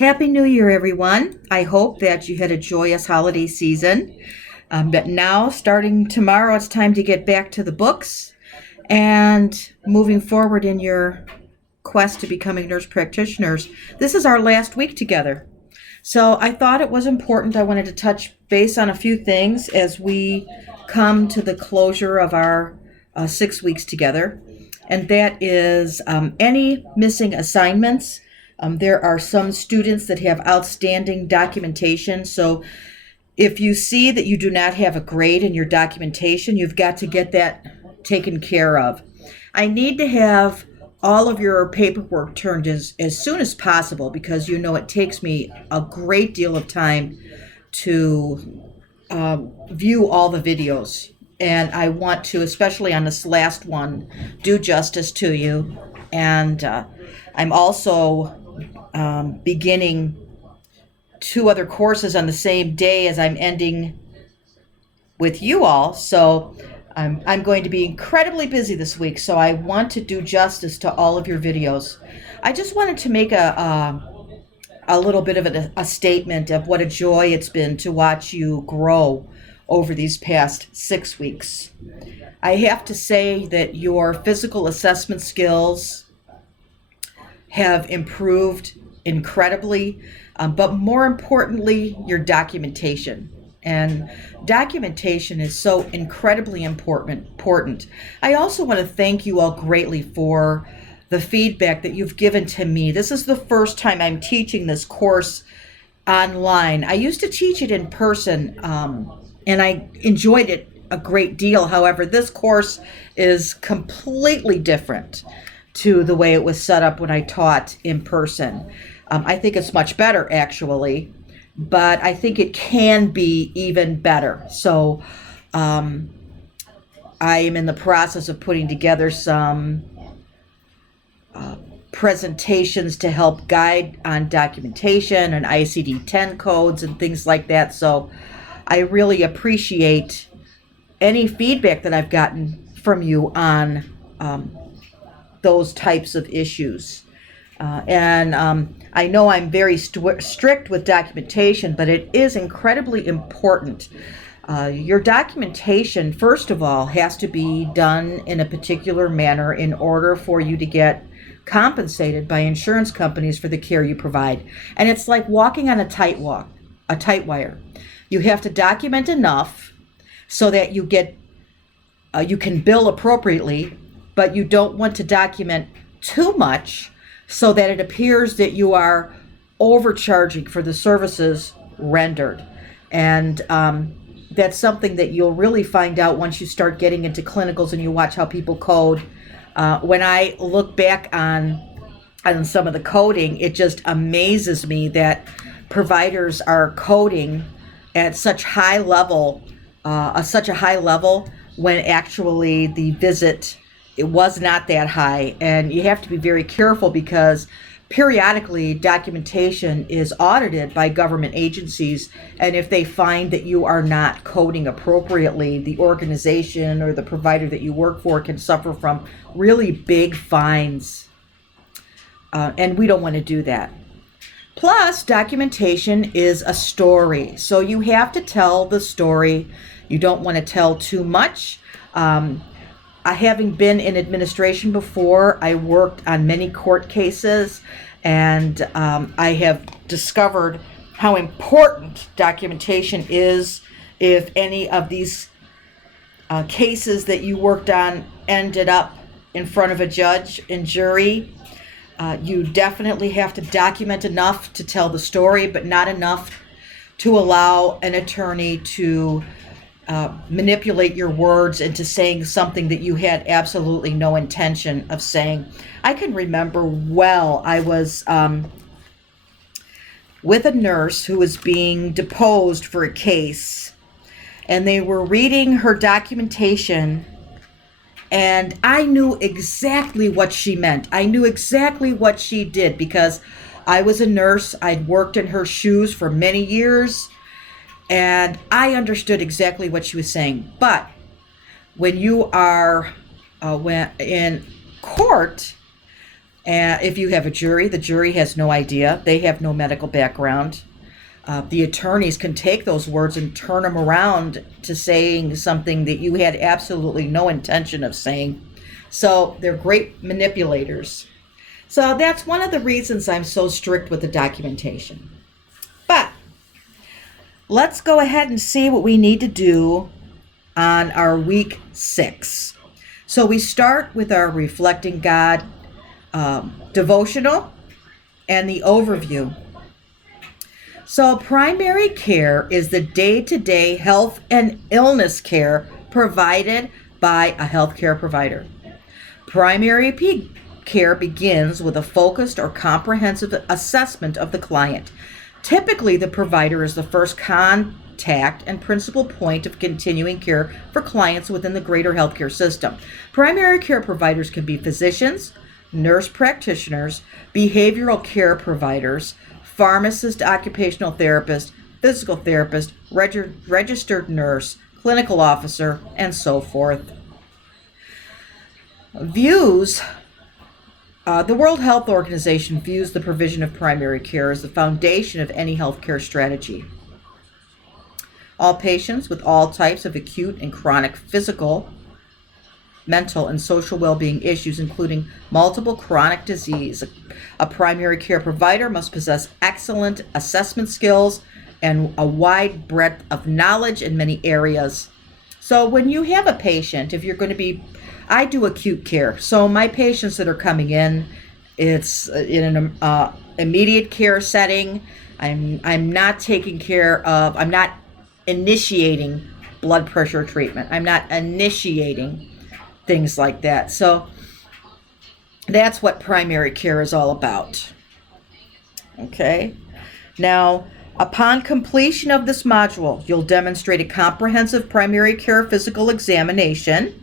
Happy New Year, everyone. I hope that you had a joyous holiday season. But now, starting tomorrow, it's time to get back to the books and moving forward in your quest to becoming nurse practitioners. This is our last week together. So I thought it was important. I wanted to touch base on a few things as we come to the closure of our 6 weeks together. And that is any missing assignments. There are some students that have outstanding documentation. So if you see that you do not have a grade in your documentation, you've got to get that taken care of. I need to have all of your paperwork turned as soon as possible because it takes me a great deal of time to view all the videos. And I want to, especially on this last one, do justice to you. And I'm also beginning two other courses on the same day as I'm ending with you all. So I'm going to be incredibly busy this week. So I want to do justice to all of your videos. I just wanted to make a little bit of a statement of what a joy it's been to watch you grow over these past 6 weeks. I have to say that your physical assessment skills have improved incredibly, but more importantly, your documentation. And documentation is so incredibly important. I also want to thank you all greatly for the feedback that you've given to me. This is the first time I'm teaching this course online. I used to teach it in person, and I enjoyed it a great deal. However, this course is completely different to the way it was set up when I taught in person. I think it's much better, actually, but I think it can be even better. So I am in the process of putting together some presentations to help guide on documentation and ICD-10 codes and things like that. So I really appreciate any feedback that I've gotten from you on those types of issues. And I know I'm very strict with documentation, but it is incredibly important. Your documentation, first of all, has to be done in a particular manner in order for you to get compensated by insurance companies for the care you provide. And it's like walking on a tight wire. You have to document enough so that you can bill appropriately, but you don't want to document too much so that it appears that you are overcharging for the services rendered. And that's something that you'll really find out once you start getting into clinicals and you watch how people code. When I look back on some of the coding, it just amazes me that providers are coding at such a high level when actually the visit, it was not that high. And you have to be very careful because periodically documentation is audited by government agencies. And if they find that you are not coding appropriately, the organization or the provider that you work for can suffer from really big fines. And we don't want to do that. Plus, documentation is a story. So you have to tell the story. You don't want to tell too much. Having been in administration before, I worked on many court cases, and I have discovered how important documentation is if any of these cases that you worked on ended up in front of a judge and jury. You definitely have to document enough to tell the story, but not enough to allow an attorney to manipulate your words into saying something that you had absolutely no intention of saying. I can remember well, I was with a nurse who was being deposed for a case, and they were reading her documentation, and I knew exactly what she meant. I knew exactly what she did because I was a nurse. I'd worked in her shoes for many years. And I understood exactly what she was saying. But when you are in court, And if you have a jury, the jury has no idea. They have no medical background. The attorneys can take those words and turn them around to saying something that you had absolutely no intention of saying. So they're great manipulators. So that's one of the reasons I'm so strict with the documentation. But let's go ahead and see what we need to do on our week 6. So we start with our Reflecting God devotional and the overview. So primary care is the day-to-day health and illness care provided by a healthcare provider. Primary care begins with a focused or comprehensive assessment of the client. Typically, the provider is the first contact and principal point of continuing care for clients within the greater healthcare system. Primary care providers can be physicians, nurse practitioners, behavioral care providers, pharmacist, occupational therapist, physical therapist, registered nurse, clinical officer, and so forth. The World Health Organization views the provision of primary care as the foundation of any healthcare strategy. All patients with all types of acute and chronic physical, mental, and social well-being issues, including multiple chronic disease. A primary care provider must possess excellent assessment skills and a wide breadth of knowledge in many areas. So when you have a patient, if you're going to be, I do acute care. So my patients that are coming in, it's in an immediate care setting. I'm not I'm not initiating blood pressure treatment. I'm not initiating things like that. So that's what primary care is all about. Okay. Now, upon completion of this module, you'll demonstrate a comprehensive primary care physical examination.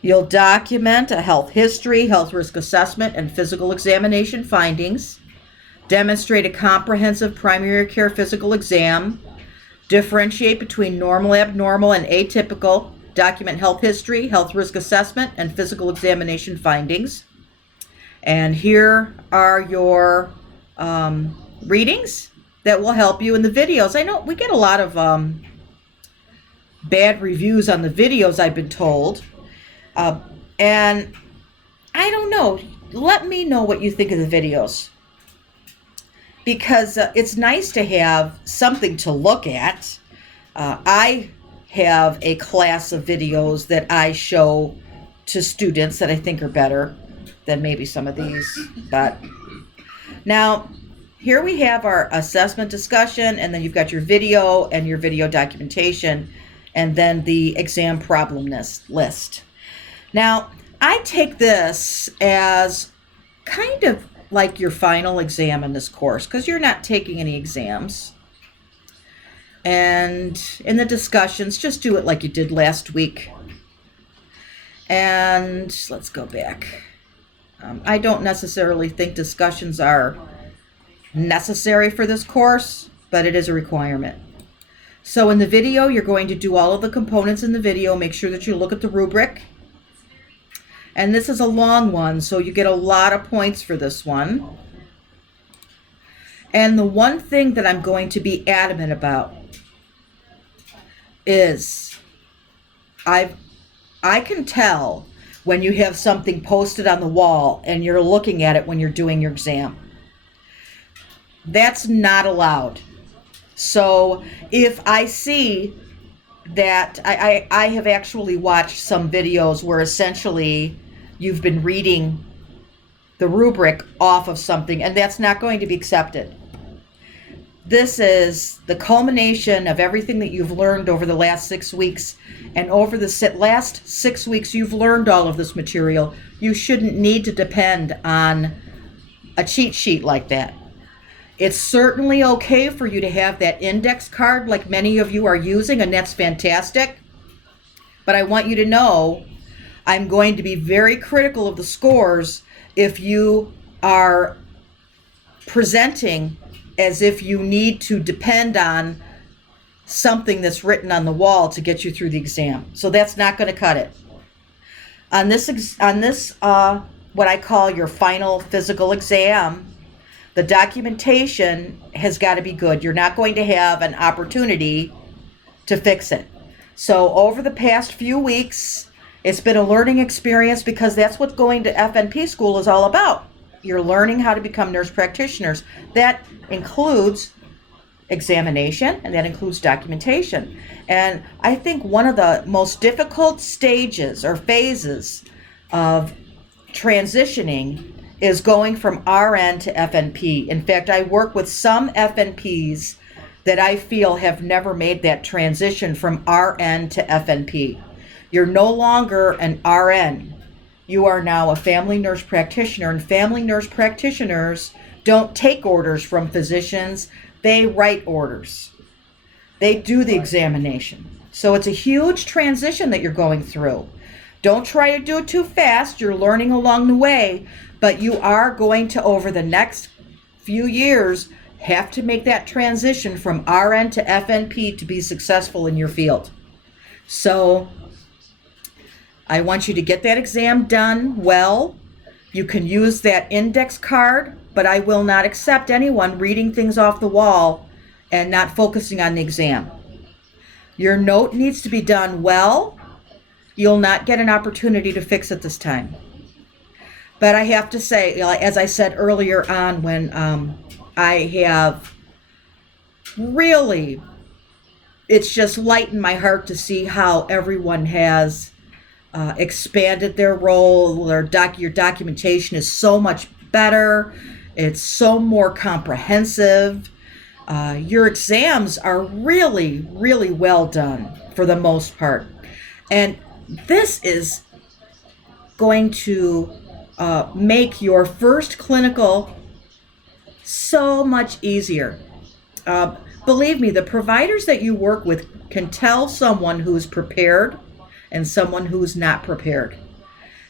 You'll document a health history, health risk assessment, and physical examination findings. Demonstrate a comprehensive primary care physical exam. Differentiate between normal, abnormal, and atypical. Document health history, health risk assessment, and physical examination findings. And here are your readings that will help you in the videos. I know we get a lot of bad reviews on the videos, I've been told. And I don't know. Let me know what you think of the videos. Because it's nice to have something to look at. I have a class of videos that I show to students that I think are better than maybe some of these. But now, here we have our assessment discussion, and then you've got your video and your video documentation, and then the exam problem list. Now, I take this as kind of like your final exam in this course, because you're not taking any exams. And in the discussions, just do it like you did last week. And let's go back. I don't necessarily think discussions are necessary for this course, but it is a requirement. So in the video, you're going to do all of the components in the video. Make sure that you look at the rubric. And this is a long one, so you get a lot of points for this one. And the one thing that I'm going to be adamant about is I can tell when you have something posted on the wall and you're looking at it when you're doing your exam. That's not allowed. So if I see that, I have actually watched some videos where essentially you've been reading the rubric off of something, and that's not going to be accepted. This is the culmination of everything that you've learned over the last 6 weeks. And over the last 6 weeks, you've learned all of this material. You shouldn't need to depend on a cheat sheet like that. It's certainly okay for you to have that index card like many of you are using, and that's fantastic. But I want you to know I'm going to be very critical of the scores if you are presenting as if you need to depend on something that's written on the wall to get you through the exam. So that's not going to cut it. On this what I call your final physical exam, the documentation has got to be good. You're not going to have an opportunity to fix it. So over the past few weeks, it's been a learning experience because that's what going to FNP school is all about. You're learning how to become nurse practitioners. That includes examination and that includes documentation. And I think one of the most difficult stages or phases of transitioning is going from RN to FNP. In fact, I work with some FNPs that I feel have never made that transition from RN to FNP. You're no longer an RN. You are now a family nurse practitioner, and family nurse practitioners don't take orders from physicians. They write orders. They do the examination. So it's a huge transition that you're going through. Don't try to do it too fast. You're learning along the way, but you are going to, over the next few years, have to make that transition from RN to FNP to be successful in your field. So I want you to get that exam done well. You can use that index card, but I will not accept anyone reading things off the wall and not focusing on the exam. Your note needs to be done well. You'll not get an opportunity to fix it this time. But I have to say, as I said earlier on, when I have really, it's just lightened my heart to see how everyone has expanded their role. Your documentation is so much better. It's so more comprehensive. Your exams are really, really well done for the most part. And this is going to make your first clinical so much easier. Believe me, the providers that you work with can tell someone who's prepared and someone who's not prepared.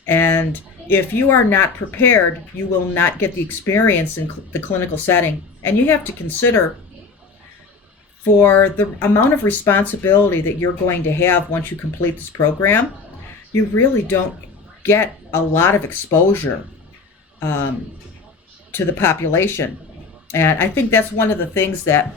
And if you are not prepared, you will not get the experience in the clinical setting. And you have to consider, for the amount of responsibility that you're going to have once you complete this program, you really don't get a lot of exposure to the population. And I think that's one of the things that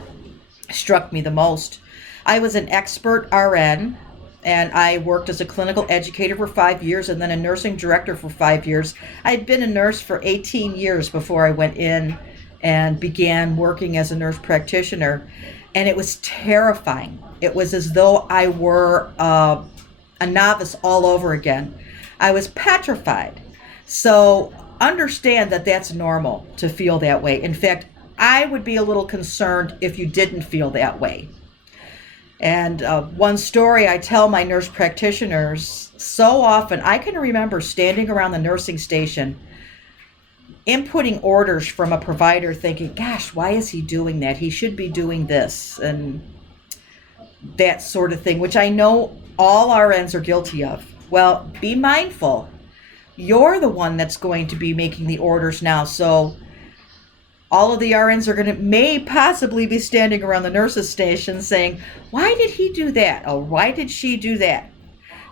struck me the most. I was an expert RN, and I worked as a clinical educator for 5 years and then a nursing director for 5 years. I had been a nurse for 18 years before I went in and began working as a nurse practitioner. And it was terrifying. It was as though I were a novice all over again. I was petrified. So understand that that's normal to feel that way. In fact, I would be a little concerned if you didn't feel that way. And one story I tell my nurse practitioners so often, I can remember standing around the nursing station, inputting orders from a provider thinking, gosh, why is he doing that? He should be doing this and that sort of thing, which I know all RNs are guilty of. Well, be mindful. You're the one that's going to be making the orders now. So all of the RNs are may possibly be standing around the nurse's station saying, why did he do that? Or why did she do that?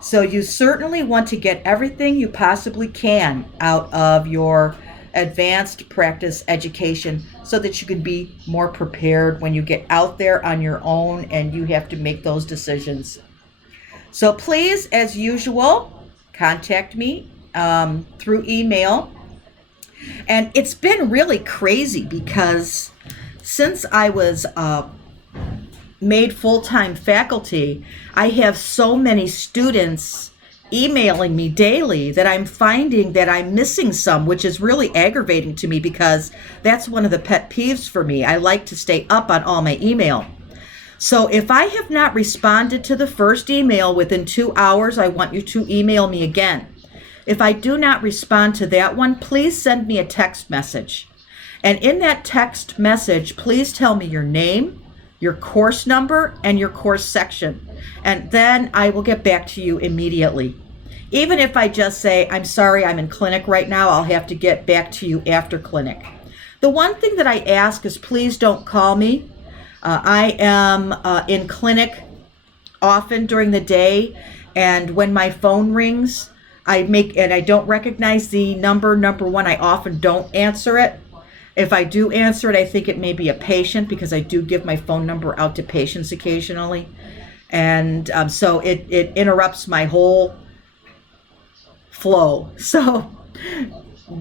So you certainly want to get everything you possibly can out of your advanced practice education so that you can be more prepared when you get out there on your own and you have to make those decisions. So please, as usual, contact me through email. And it's been really crazy because since I was made full-time faculty, I have so many students emailing me daily that I'm finding that I'm missing some, which is really aggravating to me because that's one of the pet peeves for me. I like to stay up on all my email. So if I have not responded to the first email within 2 hours, I want you to email me again. If I do not respond to that one, please send me a text message. And in that text message, please tell me your name, your course number, and your course section. And then I will get back to you immediately. Even if I just say, I'm sorry, I'm in clinic right now, I'll have to get back to you after clinic. The one thing that I ask is please don't call me. I am in clinic often during the day, and when my phone rings, I don't recognize the number one. I often don't answer it. If I do answer it, I think it may be a patient, because I do give my phone number out to patients occasionally. And so it interrupts my whole flow. So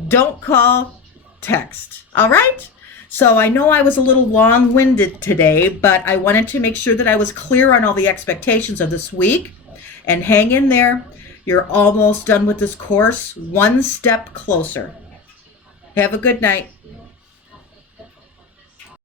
don't call, text. All right? So I know I was a little long-winded today, but I wanted to make sure that I was clear on all the expectations of this week. And hang in there. You're almost done with this course, one step closer. Have a good night.